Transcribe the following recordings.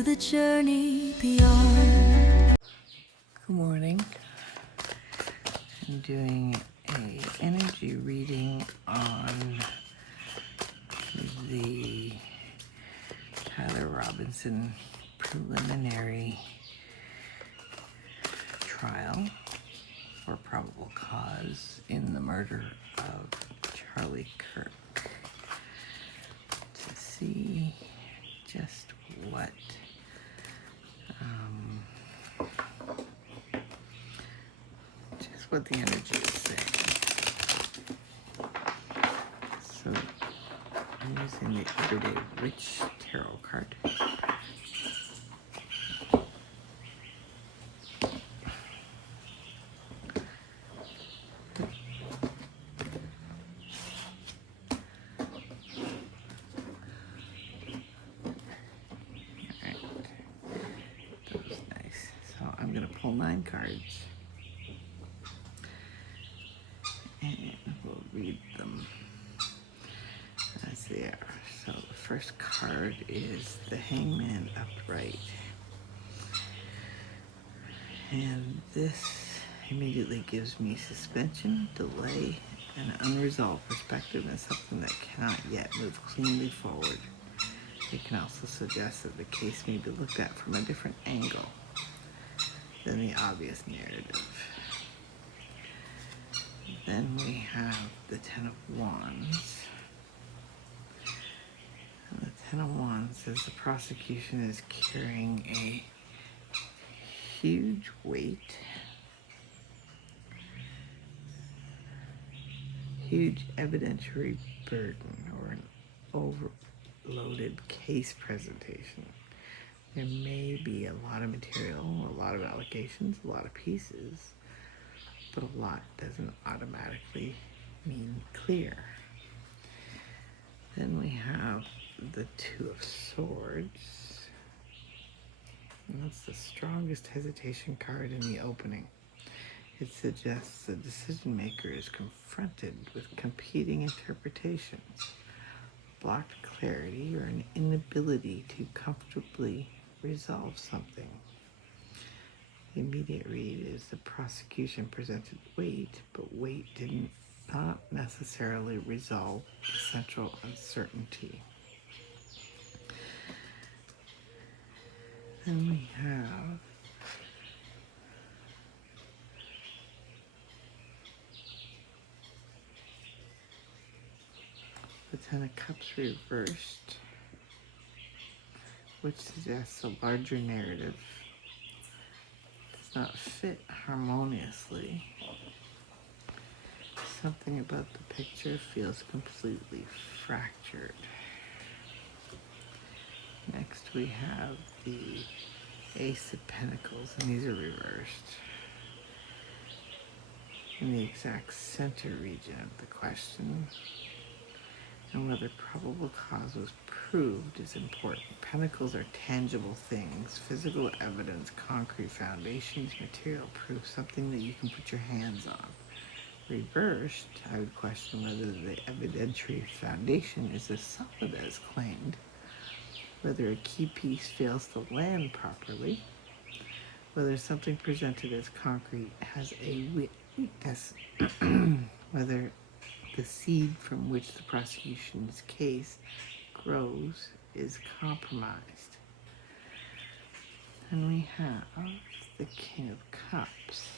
to the journey beyond. Good morning. I'm doing a energy reading on the Tyler Robinson preliminary trial for probable cause in the murder of Charlie Kirk, to see just what the energy is saying. So I'm using the Everyday Rich Tarot card. That was nice. So I'm going to pull 9 cards. And we'll read them as they are. So the first card is the Hangman upright. And this immediately gives me suspension, delay, and unresolved perspective in something that cannot yet move cleanly forward. It can also suggest that the case may be looked at from a different angle than the obvious narrative. Then we have the Ten of Wands. And the Ten of Wands says the prosecution is carrying a huge weight, huge evidentiary burden, or an overloaded case presentation. There may be a lot of material, a lot of allegations, a lot of pieces, but a lot doesn't automatically mean clear. Then we have the Two of Swords. And that's the strongest hesitation card in the opening. It suggests the decision maker is confronted with competing interpretations, blocked clarity, or an inability to comfortably resolve something. The immediate read is the prosecution presented weight, but weight did not necessarily resolve the central uncertainty. Then we have the Ten of Cups reversed, which suggests a larger narrative does not fit harmoniously. Something about the picture feels completely fractured. Next we have the Ace of Pentacles, and these are reversed. In the exact center region of the question, and whether probable cause was proved is important. Pentacles are tangible things, physical evidence, concrete foundations, material proof, something that you can put your hands on. Reversed, I would question whether the evidentiary foundation is as solid as claimed, whether a key piece fails to land properly, whether something presented as concrete has a weakness, whether the seed from which the prosecution's case grows is compromised. And we have the King of Cups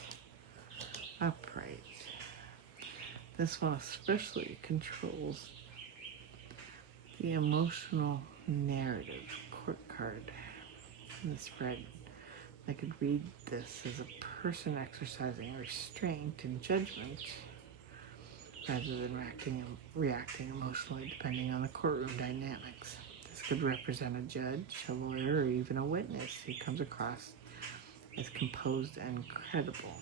upright. This one especially controls the emotional narrative. Court card in the spread. I could read this as a person exercising restraint and judgment rather than reacting emotionally depending on the courtroom dynamics. This could represent a judge, a lawyer, or even a witness who comes across as composed and credible.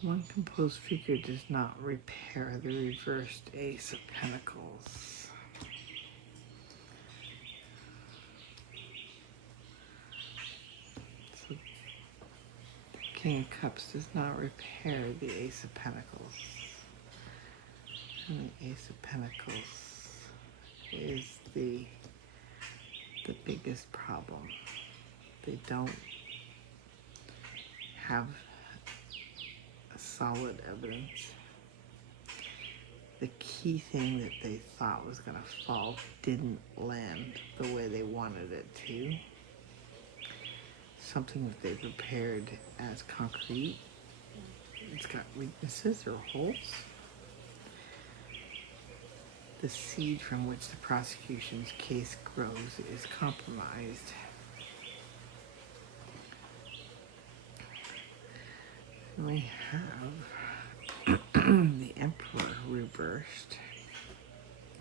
One composed figure does not repair the reversed Ace of Pentacles. So the King of Cups does not repair the Ace of Pentacles. And the Ace of Pentacles is the biggest problem. They don't have solid evidence. The key thing that they thought was going to fall didn't land the way they wanted it to. Something that they prepared as concrete, it's got weaknesses or holes. The seed from which the prosecution's case grows is compromised. And we have the Emperor reversed,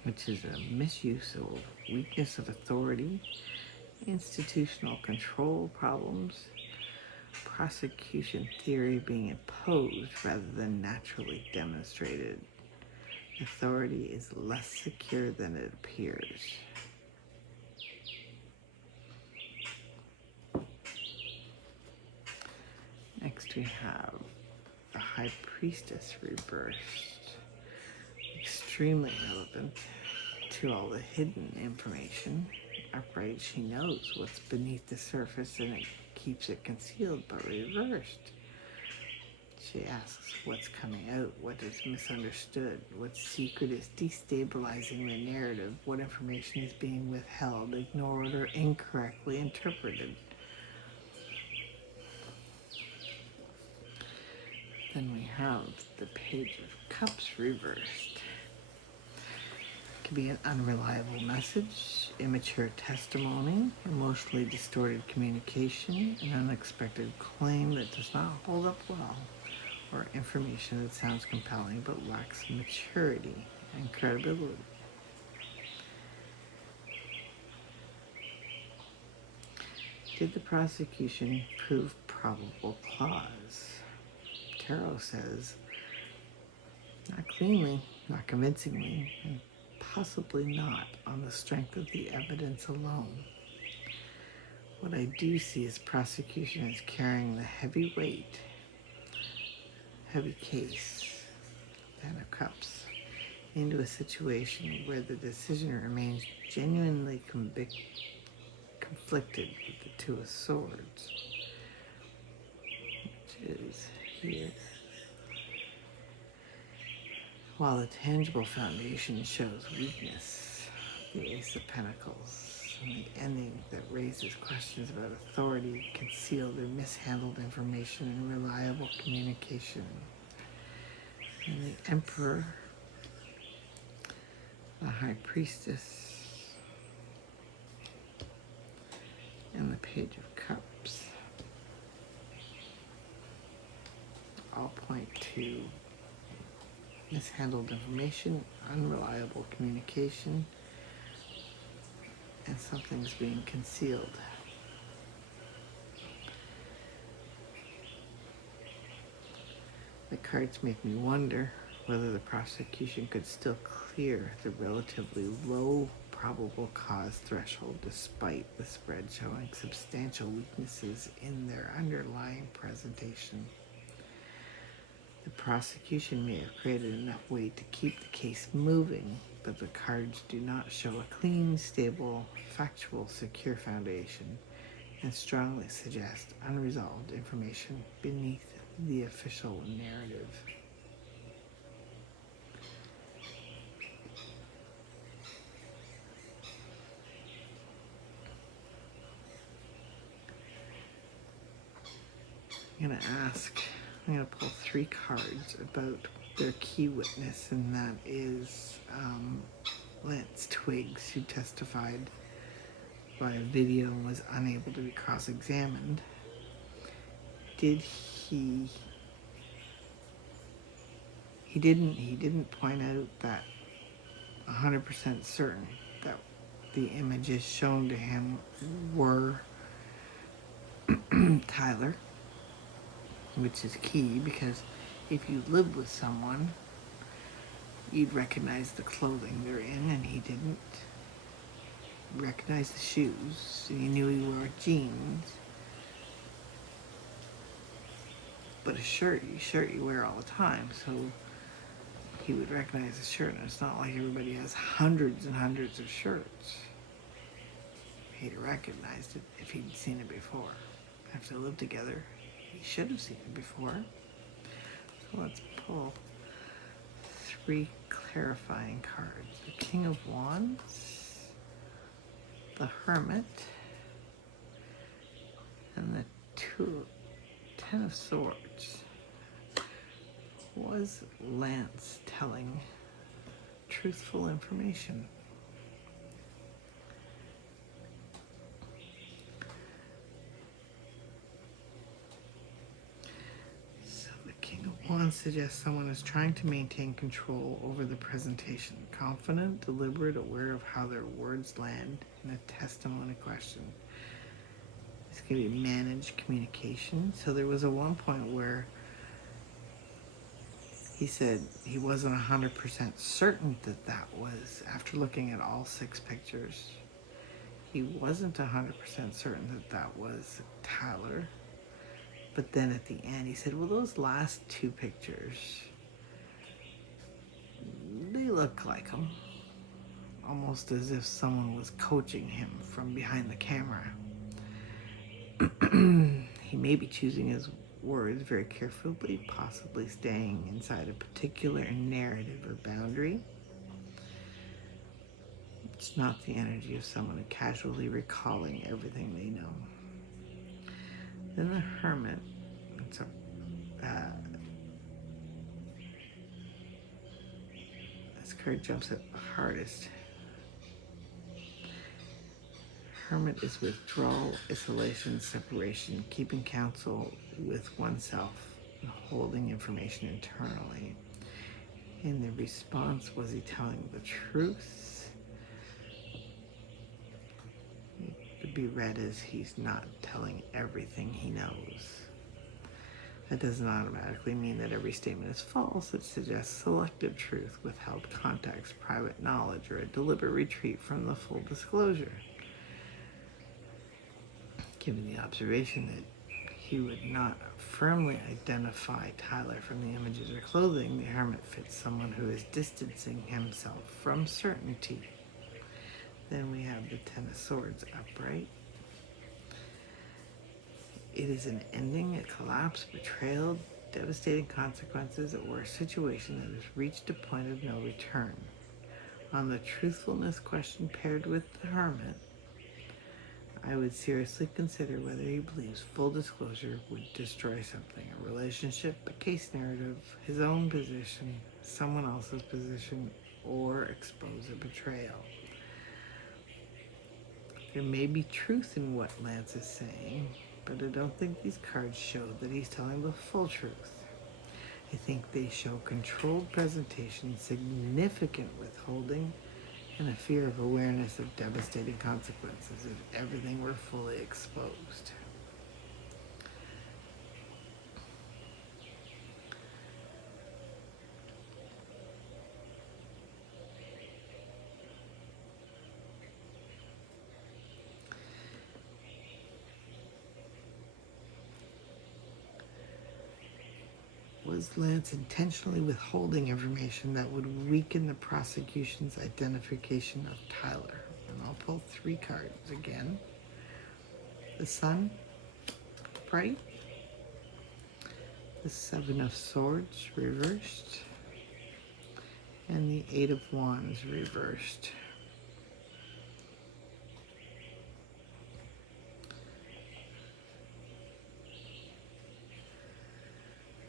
which is a misuse or weakness of authority, institutional control problems, prosecution theory being imposed rather than naturally demonstrated. Authority is less secure than it appears. Next we have the High Priestess reversed. Extremely relevant to all the hidden information. Upright, she knows what's beneath the surface and it keeps it concealed, but reversed. She asks what's coming out, what is misunderstood, what secret is destabilizing the narrative, what information is being withheld, ignored, or incorrectly interpreted. Then we have the Page of Cups reversed. It could be an unreliable message, immature testimony, emotionally distorted communication, an unexpected claim that does not hold up well, or information that sounds compelling but lacks maturity and credibility. Did the prosecution prove probable cause? Tarot says, not cleanly, not convincingly, and possibly not on the strength of the evidence alone. What I do see is prosecution is carrying the heavy weight, heavy case, Ten of Cups, into a situation where the decision remains genuinely conflicted with the Two of Swords, which is here. While the tangible foundation shows weakness, the Ace of Pentacles, and the ending that raises questions about authority, concealed or mishandled information, and reliable communication. And the Emperor, the High Priestess, and the Page of Cups all point to mishandled information, unreliable communication, and something's being concealed. The cards make me wonder whether the prosecution could still clear the relatively low probable cause threshold despite the spread showing substantial weaknesses in their underlying presentation. The prosecution may have created enough weight to keep the case moving, but the cards do not show a clean, stable, factual, secure foundation and strongly suggest unresolved information beneath the official narrative. I'm going to pull 3 cards about their key witness, and that is Lance Twiggs, who testified by video and was unable to be cross-examined. Did he didn't point out that 100% certain that the images shown to him were Tyler, which is key because if you live with someone, you'd recognize the clothing they're in, and he didn't recognize the shoes. He knew he wore jeans, but a shirt you wear all the time. So he would recognize the shirt. And it's not like everybody has hundreds and hundreds of shirts. He'd have recognized it if he'd seen it before. After they lived together, he should have seen it before. So let's pull 3 clarifying cards. The King of Wands, the Hermit, and the 10 of Swords. Was Lance telling truthful information? So the King of Wands suggests someone is trying to maintain control over the presentation. Confident, deliberate, aware of how their words land in a testimony question. This could be managed communication. So there was one point where he said he wasn't 100% certain that was, after looking at all 6 pictures, he wasn't 100% certain that was Tyler. But then at the end, he said, well, those last 2 pictures, they look like him. Almost as if someone was coaching him from behind the camera. He may be choosing his words very carefully, possibly staying inside a particular narrative or boundary. It's not the energy of someone casually recalling everything they know. Then the Hermit. So, this card jumps at the hardest. Hermit is withdrawal, isolation, separation, keeping counsel with oneself, and holding information internally. In the response, was he telling the truth? It could be read as he's not telling everything he knows. That doesn't automatically mean that every statement is false. It suggests selective truth, withheld context, private knowledge, or a deliberate retreat from the full disclosure. Given the observation that he would not firmly identify Tyler from the images or clothing, the Hermit fits someone who is distancing himself from certainty. Then we have the 10 of Swords upright. It is an ending, a collapse, betrayal, devastating consequences, or a situation that has reached a point of no return. On the truthfulness question paired with the Hermit, I would seriously consider whether he believes full disclosure would destroy something, a relationship, a case narrative, his own position, someone else's position, or expose a betrayal. There may be truth in what Lance is saying, but I don't think these cards show that he's telling the full truth. I think they show controlled presentation, significant withholding, and a fear of awareness of devastating consequences if everything were fully exposed. Was Lance intentionally withholding information that would weaken the prosecution's identification of Tyler? And I'll pull 3 cards again. The Sun, upright. The 7 of Swords, reversed. And the 8 of Wands, reversed.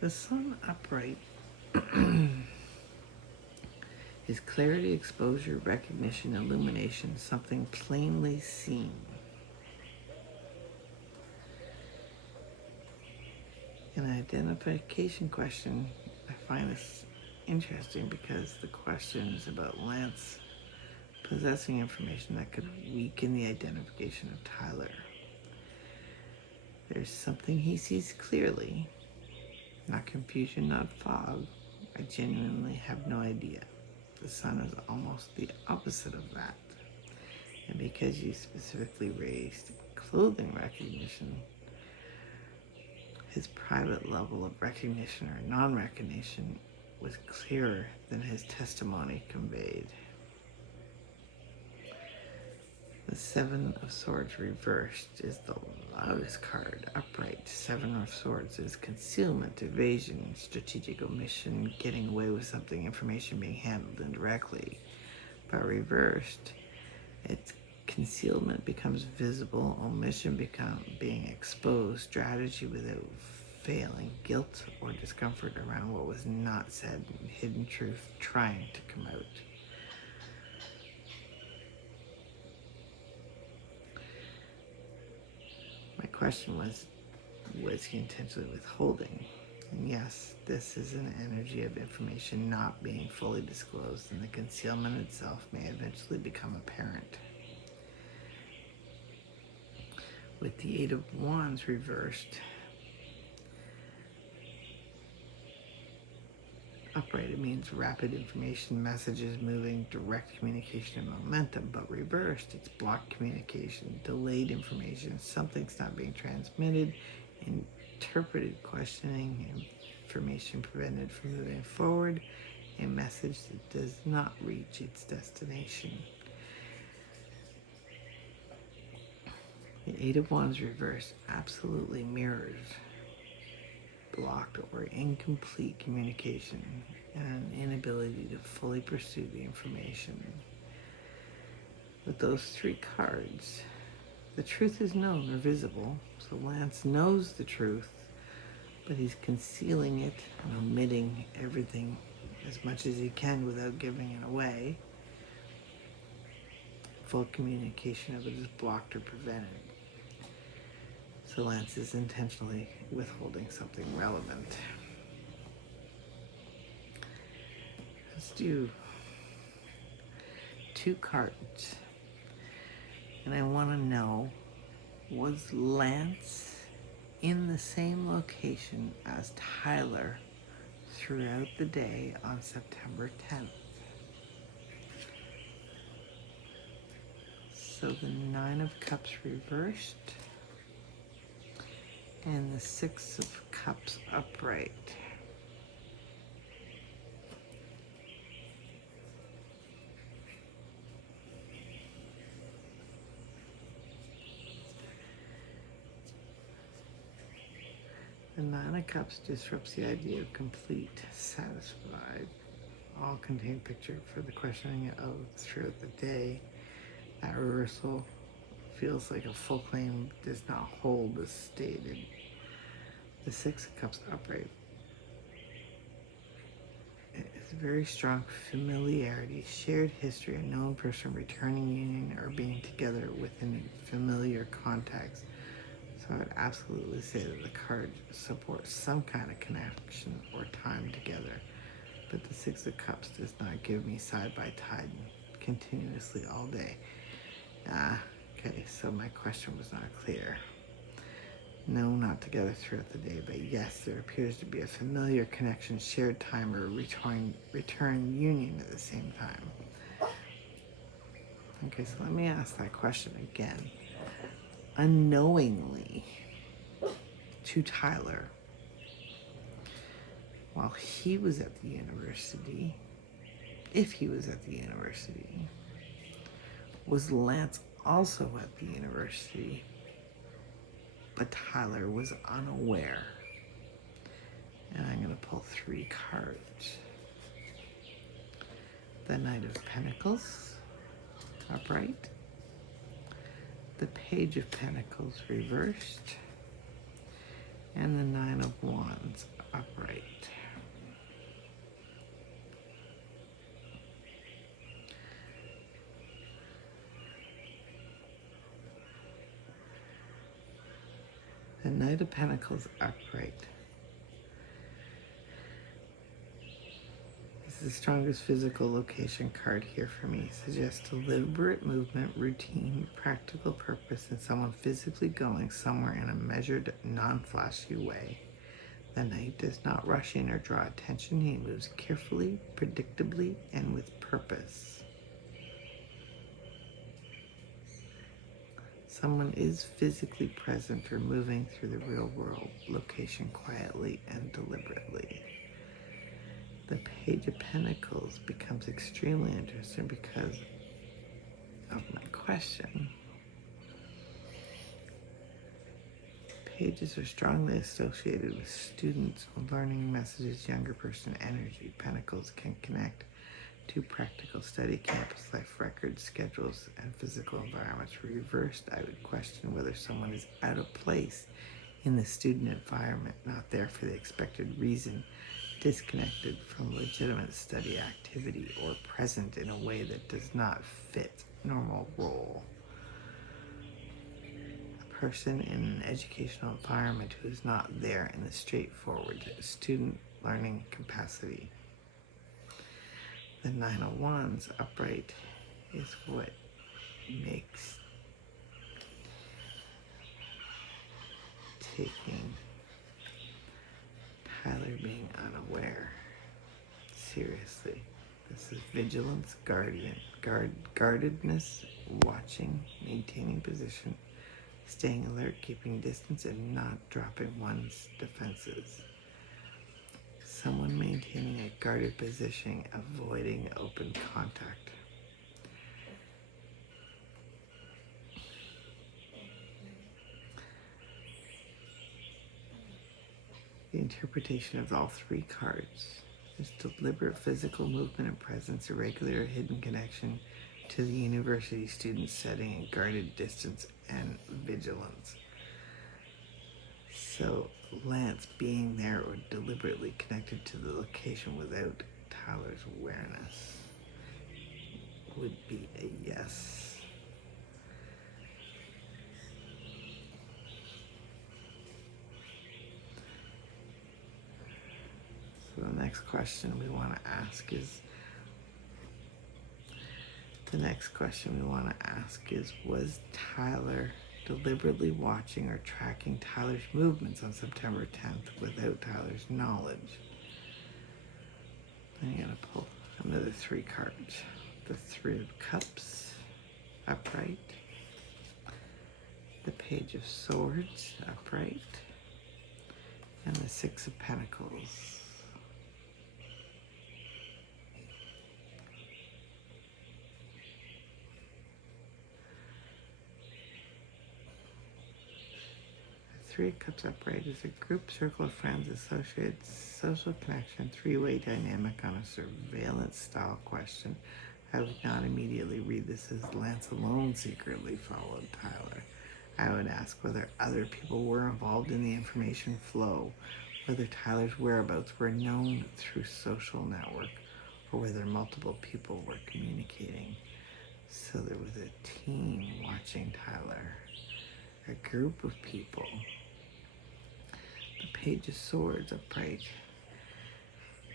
The Sun upright is clarity, exposure, recognition, illumination, something plainly seen. An identification question, I find this interesting because the question is about Lance possessing information that could weaken the identification of Tyler. There's something he sees clearly. Not confusion, not fog. I genuinely have no idea. The Sun is almost the opposite of that. And because you specifically raised clothing recognition, his private level of recognition or non-recognition was clearer than his testimony conveyed. The Seven of Swords reversed is the loudest card. Upright, Seven of Swords is concealment, evasion, strategic omission, getting away with something, information being handled indirectly. But reversed, it's concealment becomes visible, omission being exposed, strategy without failing, guilt or discomfort around what was not said, hidden truth trying to come out. My question was he intentionally withholding? And yes, this is an energy of information not being fully disclosed, and the concealment itself may eventually become apparent. With the Eight of Wands reversed, upright, it means rapid information, messages moving, direct communication, and momentum. But reversed, it's blocked communication, delayed information, something's not being transmitted, interpreted questioning, information prevented from moving forward, a message that does not reach its destination. The Eight of Wands reversed absolutely mirrors blocked or incomplete communication and an inability to fully pursue the information. With those three cards, the truth is known or visible, so Lance knows the truth, but he's concealing it and omitting everything as much as he can without giving it away. Full communication of it is blocked or prevented. So Lance is intentionally withholding something relevant. Let's do two cards. And I want to know, was Lance in the same location as Tyler throughout the day on September 10th? So the Nine of Cups reversed and the Six of Cups upright. The Nine of Cups disrupts the idea of complete, satisfied, all contained picture for the questioning of throughout the day. That reversal feels like a full claim does not hold as stated. The Six of Cups upright is very strong familiarity, shared history, a known person, returning union, or being together within familiar context. So I would absolutely say that the card supports some kind of connection or time together. But the Six of Cups does not give me side by side continuously all day. Okay, so my question was not clear. No, not together throughout the day, but yes, there appears to be a familiar connection, shared time, or return union at the same time. Okay, so let me ask that question again. Unknowingly to Tyler, while he was at the university, if he was at the university, was Lance also at the university, but Tyler was unaware? And I'm going to pull three cards. The Knight of Pentacles upright, the Page of Pentacles reversed, and the Nine of Wands upright. The Knight of Pentacles upright is the strongest physical location card here for me. It suggests deliberate movement, routine, practical purpose, and someone physically going somewhere in a measured, non-flashy way. The Knight does not rush in or draw attention. He moves carefully, predictably, and with purpose. Someone is physically present or moving through the real world location quietly and deliberately. The Page of Pentacles becomes extremely interesting because of my question. Pages are strongly associated with students learning messages, younger person energy. Pentacles can connect to practical study, campus life, records, schedules, and physical environments. Reversed, I would question whether someone is out of place in the student environment, not there for the expected reason, disconnected from legitimate study activity, or present in a way that does not fit normal role. A person in an educational environment who is not there in the straightforward student learning capacity. The Nine of Wands upright is what makes taking Tyler being unaware seriously. This is vigilance, guardedness, watching, maintaining position, staying alert, keeping distance, and not dropping one's defenses. Someone maintaining a guarded position, avoiding open contact. The interpretation of all three cards is deliberate physical movement and presence, irregular or hidden connection to the university student setting, and guarded distance and vigilance. So Lance being there or deliberately connected to the location without Tyler's awareness would be a yes. So the next question we want to ask is, was Tyler deliberately watching or tracking Tyler's movements on September 10th without Tyler's knowledge? I'm going to pull another three cards. The Three of Cups upright, the Page of Swords upright, and the Six of Pentacles. Three of Cups upright is a group, circle of friends, associates, social connection, three-way dynamic on a surveillance style question. I would not immediately read this as Lance alone secretly followed Tyler. I would ask whether other people were involved in the information flow, whether Tyler's whereabouts were known through social network, or whether multiple people were communicating. So there was a team watching Tyler, a group of people. The Page of Swords upright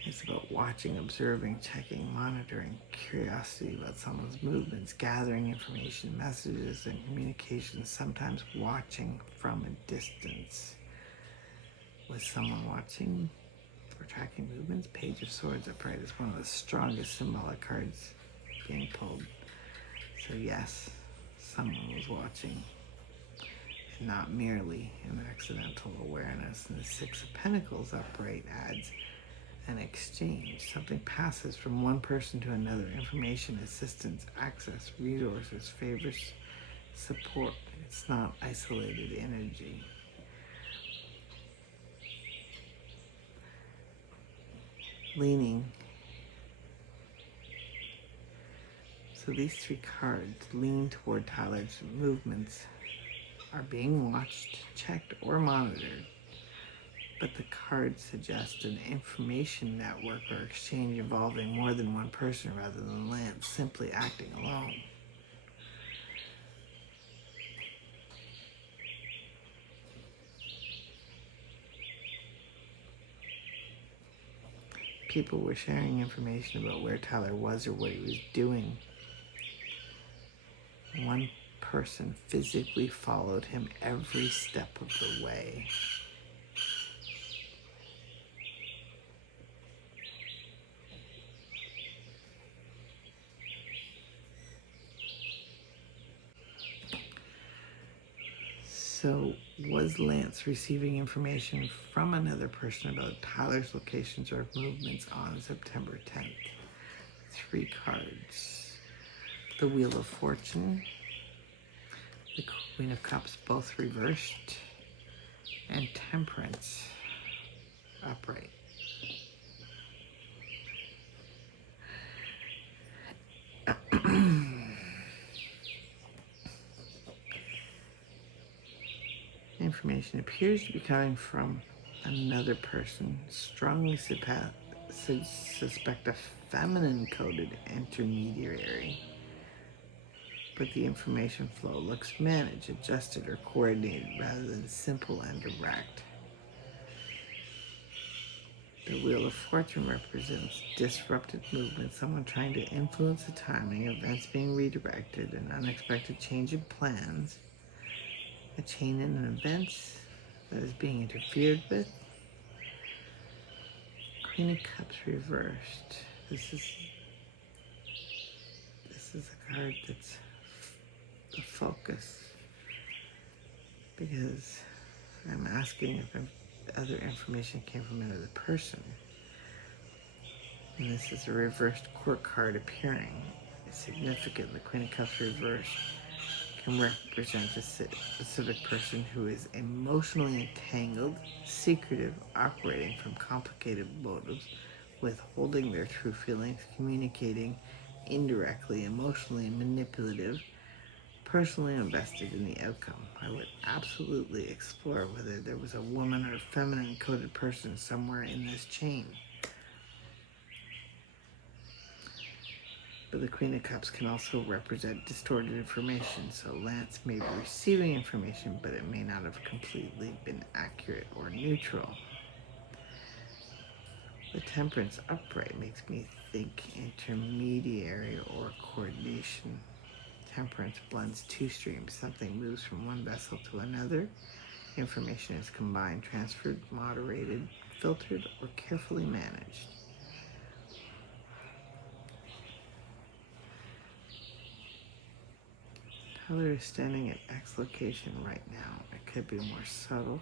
is about watching, observing, checking, monitoring, curiosity about someone's movements, gathering information, messages, and communications, sometimes watching from a distance. Was someone watching or tracking movements? Page of Swords upright is one of the strongest symbolic cards being pulled. So yes, someone was watching, and not merely an accidental awareness. And the Six of Pentacles upright adds an exchange. Something passes from one person to another. Information, assistance, access, resources, favors, support. It's not isolated energy. Leaning. So these three cards lean toward Tyler's movements are being watched, checked, or monitored. But the cards suggest an information network or exchange involving more than one person rather than Lance simply acting alone. People were sharing information about where Tyler was or what he was doing. One person physically followed him every step of the way. So, was Lance receiving information from another person about Tyler's locations or movements on September 10th? 3 cards. The Wheel of Fortune, the Queen of Cups, both reversed, and Temperance upright. Information appears to be coming from another person. Strongly suspect a feminine coded intermediary. But the information flow looks managed, adjusted, or coordinated rather than simple and direct. The Wheel of Fortune represents disrupted movement, someone trying to influence the timing, events being redirected, an unexpected change in plans, a chain in an events that is being interfered with. Queen of Cups reversed. This is a card that's the focus, because I'm asking if other information came from another person. And this is a reversed court card appearing. It's significant. The Queen of Cups reversed can represent a specific person who is emotionally entangled, secretive, operating from complicated motives, withholding their true feelings, communicating indirectly, emotionally manipulative, personally invested in the outcome. I would absolutely explore whether there was a woman or feminine coded person somewhere in this chain. But the Queen of Cups can also represent distorted information, so Lance may be receiving information, but it may not have completely been accurate or neutral. The Temperance upright makes me think intermediary or coordination. Temperance blends 2 streams. Something moves from one vessel to another. Information is combined, transferred, moderated, filtered, or carefully managed. Tyler is standing at X location right now. It could be more subtle.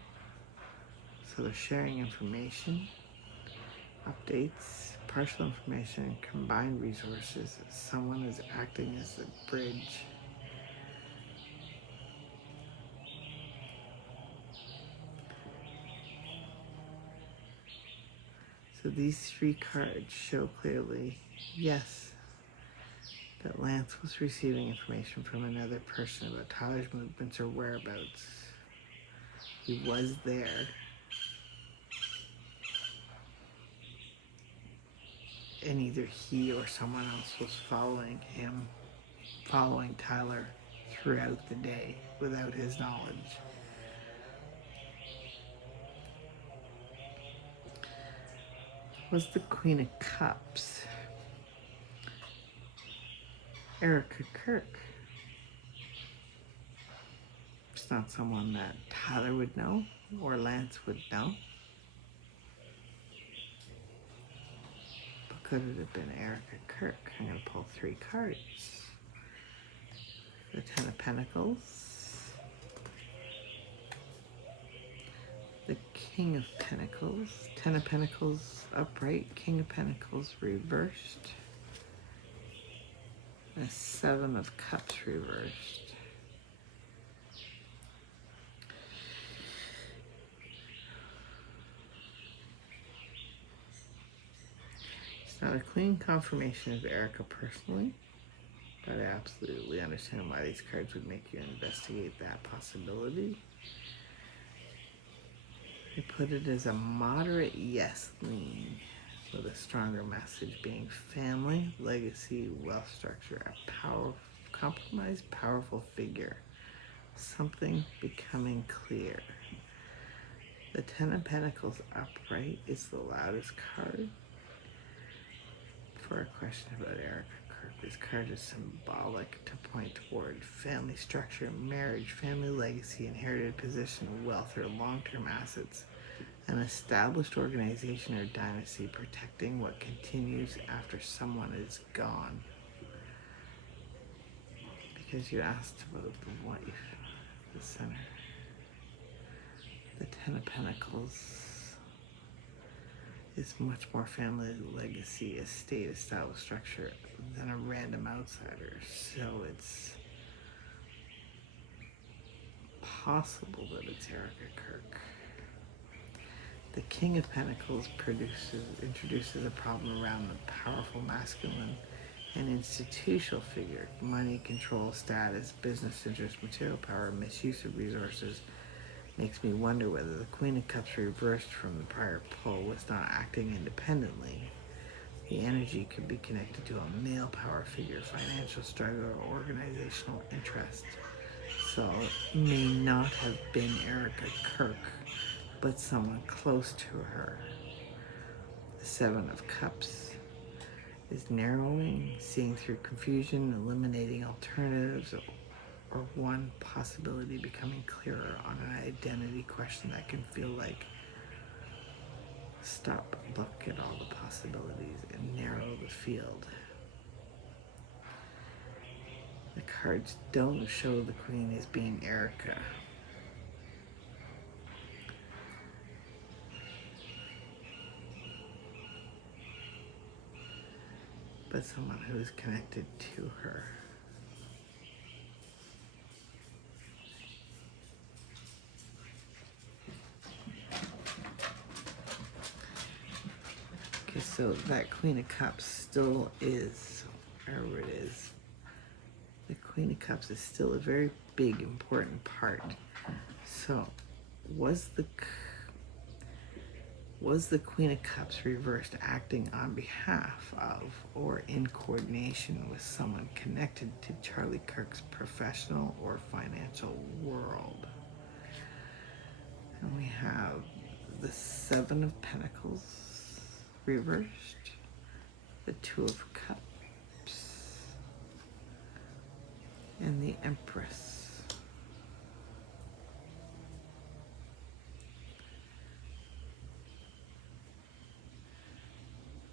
So they're sharing information, updates, partial information, and combined resources. Someone is acting as the bridge. So these 3 cards show clearly, yes, that Lance was receiving information from another person about Tyler's movements or whereabouts. He was there. And either he or someone else was following Tyler throughout the day without his knowledge. Was the Queen of Cups Erica Kirk? It's not someone that Tyler would know or Lance would know. But could it have been Erica Kirk? I'm going to pull 3 cards. The 10 of Pentacles, the King of Pentacles, 10 of Pentacles upright, King of Pentacles reversed, and 7 of Cups reversed. It's not a clean confirmation of Erica personally, but I absolutely understand why these cards would make you investigate that possibility. I put it as a moderate yes lean, with a stronger message being family, legacy, wealth structure, a compromised, powerful figure, something becoming clear. The 10 of Pentacles upright is the loudest card for a question about Erica Kirk. This card is symbolic to point toward family structure, marriage, family legacy, inherited position, wealth, or long-term assets, an established organization or dynasty protecting what continues after someone is gone. Because you asked about the wife, the center. The Ten of Pentacles is much more family legacy, estate, established structure than a random outsider. So it's possible that it's Erica Kirk. The King of Pentacles introduces a problem around the powerful masculine and institutional figure, money, control, status, business interest, material power, misuse of resources. Makes me wonder whether the Queen of Cups reversed from the prior pull was not acting independently. The energy could be connected to a male power figure, financial struggle, or organizational interest. So it may not have been Erica Kirk, but someone close to her. The Seven of Cups is narrowing, seeing through confusion, eliminating alternatives, or one possibility becoming clearer on an identity question that can feel like stop, look at all the possibilities and narrow the field. The cards don't show the Queen as being Erica. But someone who is connected to her. Okay, so that Queen of Cups still is, wherever it is, the Queen of Cups is still a very big, important part. So, was the Queen of Cups reversed acting on behalf of or in coordination with someone connected to Charlie Kirk's professional or financial world? And we have the Seven of Pentacles reversed, the Two of Cups, and the Empress.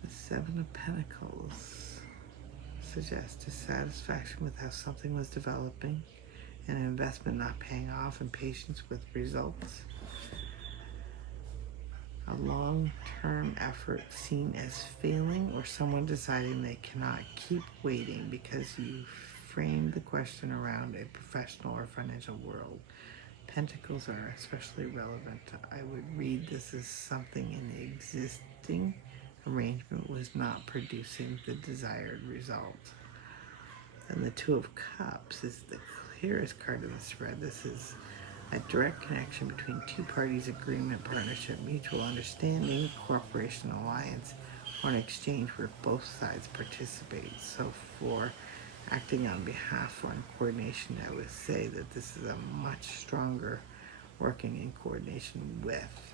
The Seven of Pentacles suggests dissatisfaction with how something was developing, an investment not paying off, and patience with results. A long-term effort seen as failing, or someone deciding they cannot keep waiting because you framed the question around a professional or financial world. Pentacles are especially relevant. I would read this as something in the existing arrangement was not producing the desired result. And the Two of Cups is the clearest card of the spread. This is a direct connection between two parties, agreement, partnership, mutual understanding, cooperation, alliance, or an exchange where both sides participate. So for acting on behalf or in coordination, I would say that this is a much stronger working in coordination with.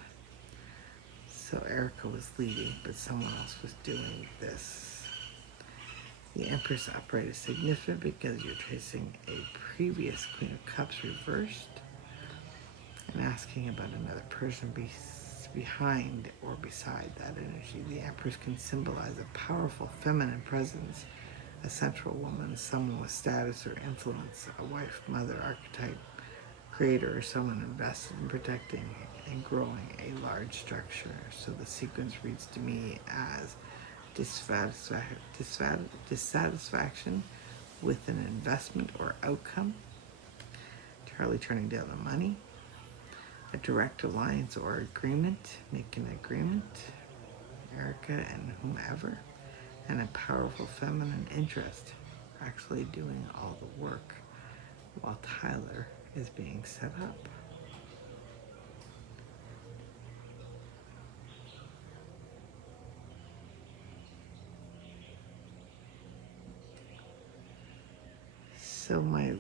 So Erica was leading, but someone else was doing this. The Empress upright is significant because you're tracing a previous Queen of Cups reversed and asking about another person behind or beside that energy. The Empress can symbolize a powerful feminine presence, a central woman, someone with status or influence, a wife, mother, archetype, creator, or someone invested in protecting and growing a large structure. So the sequence reads to me as dissatisfaction with an investment or outcome, Charlie turning down the money, a direct alliance or agreement, make an agreement, Erica and whomever, and a powerful feminine interest, actually doing all the work while Tyler is being set up. So my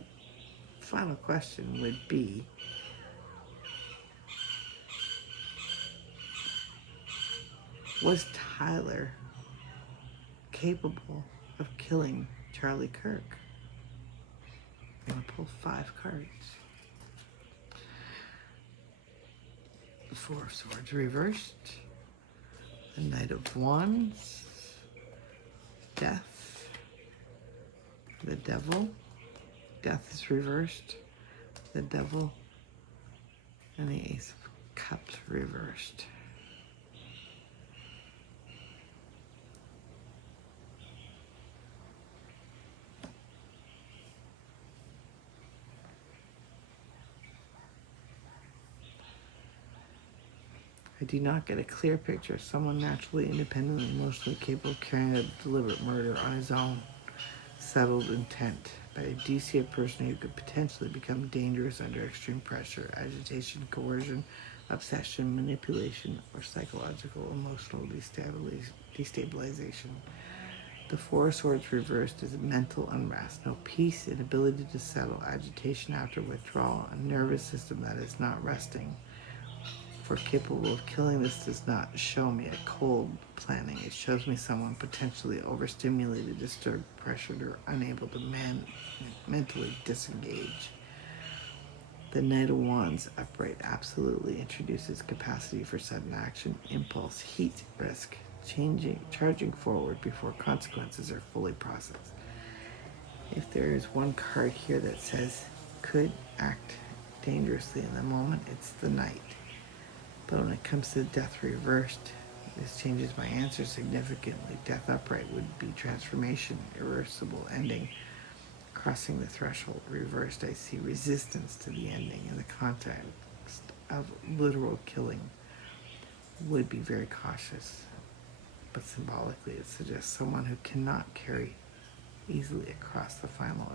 final question would be, was Tyler capable of killing Charlie Kirk? I'm going to pull 5 cards. The Four of Swords reversed. The Knight of Wands. Death. The Devil. Death is reversed. The Devil. And the Ace of Cups reversed. I do not get a clear picture of someone naturally, independently, emotionally capable of carrying out deliberate murder on his own settled intent. But I do see a person who could potentially become dangerous under extreme pressure, agitation, coercion, obsession, manipulation, or psychological emotional destabilization. The Four of Swords reversed is mental unrest, no peace, inability to settle, agitation after withdrawal, a nervous system that is not resting. For capable of killing, this does not show me a cold planning. It shows me someone potentially overstimulated, disturbed, pressured, or unable to mentally disengage. The Knight of Wands upright absolutely introduces capacity for sudden action, impulse, heat, risk, charging forward before consequences are fully processed. If there is one card here that says could act dangerously in the moment, it's the Knight. But when it comes to death reversed, this changes my answer significantly. Death upright would be transformation, irreversible ending, crossing the threshold. Reversed, I see resistance to the ending in the context of literal killing. Would be very cautious, but symbolically it suggests someone who cannot carry easily across the final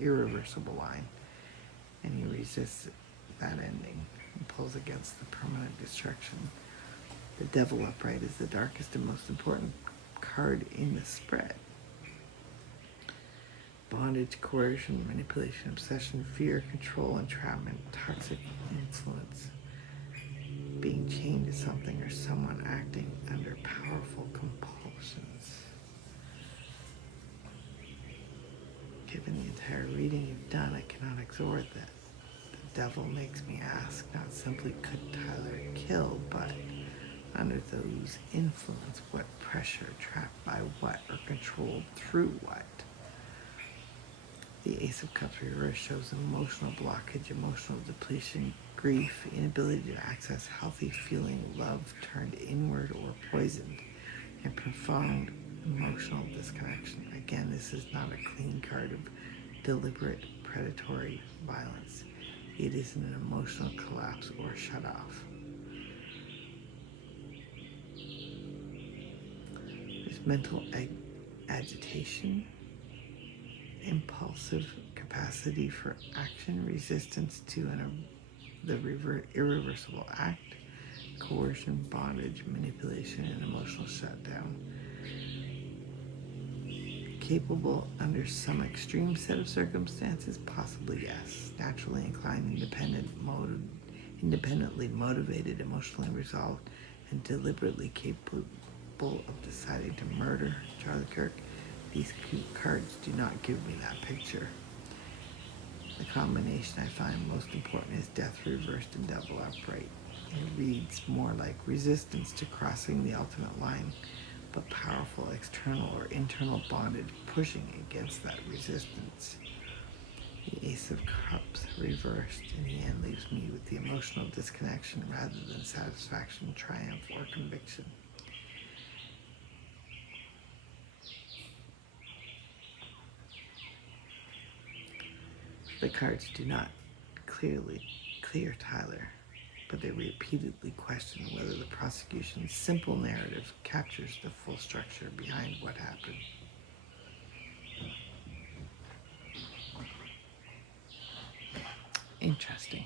irreversible line, and he resists that ending and pulls against the permanent destruction. The Devil upright is the darkest and most important card in the spread. Bondage, coercion, manipulation, obsession, fear, control, entrapment, toxic influence. Being chained to something or someone acting under powerful compulsions. Given the entire reading you've done, I cannot ignore that. The Devil makes me ask not simply could Tyler kill, but under those influence, what pressure, trapped by what, or controlled through what? The Ace of Cups reverse shows emotional blockage, emotional depletion, grief, inability to access healthy feeling, love turned inward or poisoned, and profound emotional disconnection. Again, this is not a clean card of deliberate predatory violence. It is an emotional collapse or shut off. There's mental agitation, impulsive capacity for action, resistance to the irreversible act, coercion, bondage, manipulation, and emotional shutdown. Capable under some extreme set of circumstances? Possibly yes. Naturally inclined, independently motivated, emotionally resolved, and deliberately capable of deciding to murder Charlie Kirk. These cards do not give me that picture. The combination I find most important is Death reversed and Devil upright. It reads more like resistance to crossing the ultimate line, but powerful external or internal bondage pushing against that resistance. The Ace of Cups reversed in the end leaves me with the emotional disconnection rather than satisfaction, triumph, or conviction. The cards do not clear Tyler, but they repeatedly question whether the prosecution's simple narrative captures the full structure behind what happened. Interesting.